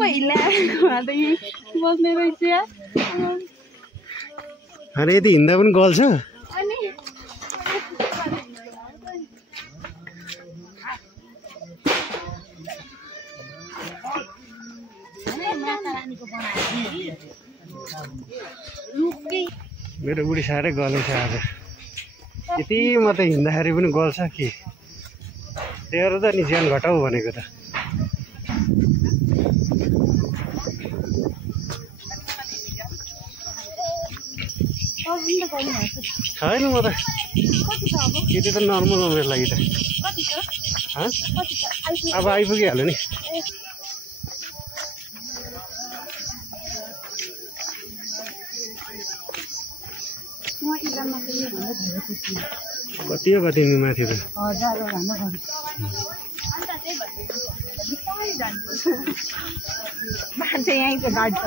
महिलाको त यही बस्ने रहेछ यार। अरे यति हिँड्दा पनि गल्छ। अनि मेरो बुढी साह्रै गलेछ आज। यति मात्रै हिँड्दाखेरि पनि गल्छ कि त्यही भएर त नि ज्यान घटाउ भनेको त। छैन म त यति त नर्मल हो मेरो लागि त। अब आइपुगिहाल्यो नि। कति हो कति माथि त मान्छे यहीँको गाडी छ।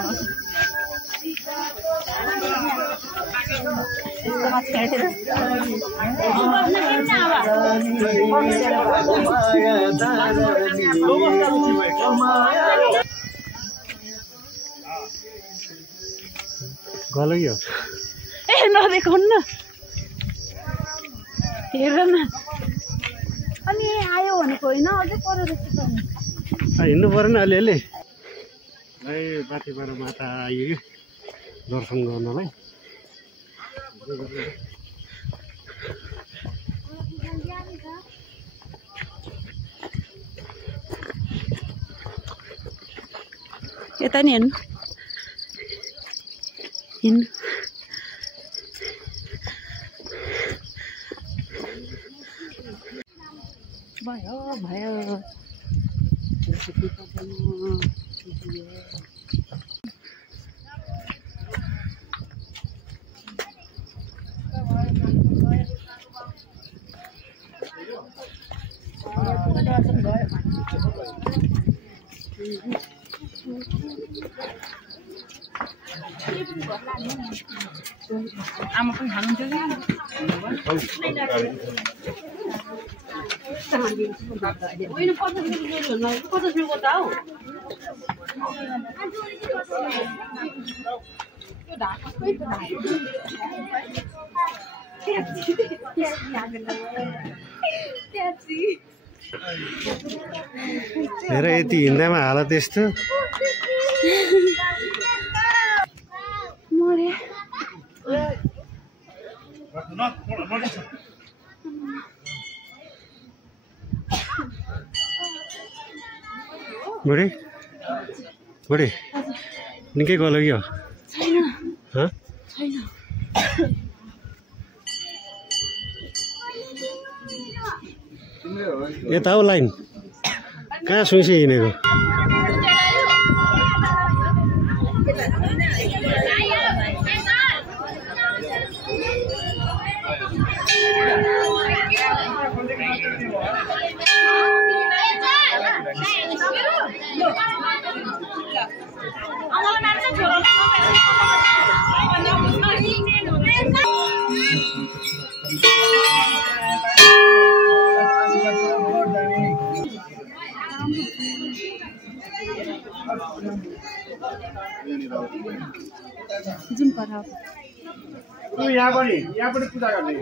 गलो यो ए नदेखाउनु न, हेर न। अनि आयो भनेको होइन, अझै पऱ्यो जस्तो छ नि। हिँड्नु पऱ्यो नि अलिअलि। है माथिबाट माता आयो कि दर्शन गर्नलाई। यता नि हेर्नु, हिँड्नु। भयो भयो आमा पनि खानुहुन्छ होइन 50 रुपियाँको त हौ। हेर यति हिँड्दामा हालत यस्तो। मरे बुढी बुढी निकै गलो कि हो? छैन छैन। यता हो लाइन कहाँ सुइसी हिँडेको? जुन पराउ यहाँ पनि पूजा गर्ने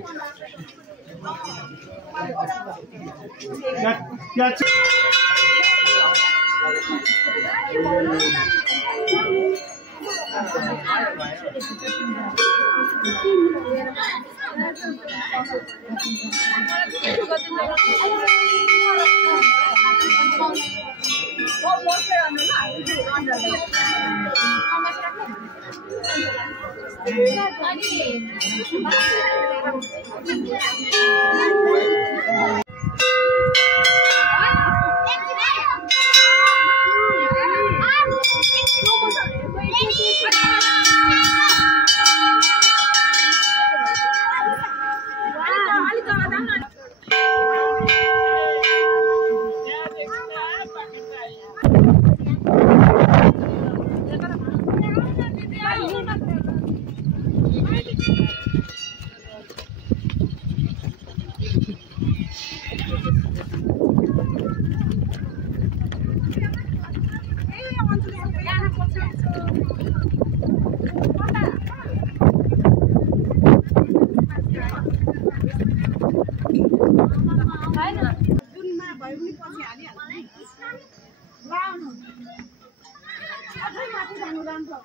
माथि जानु राम्रो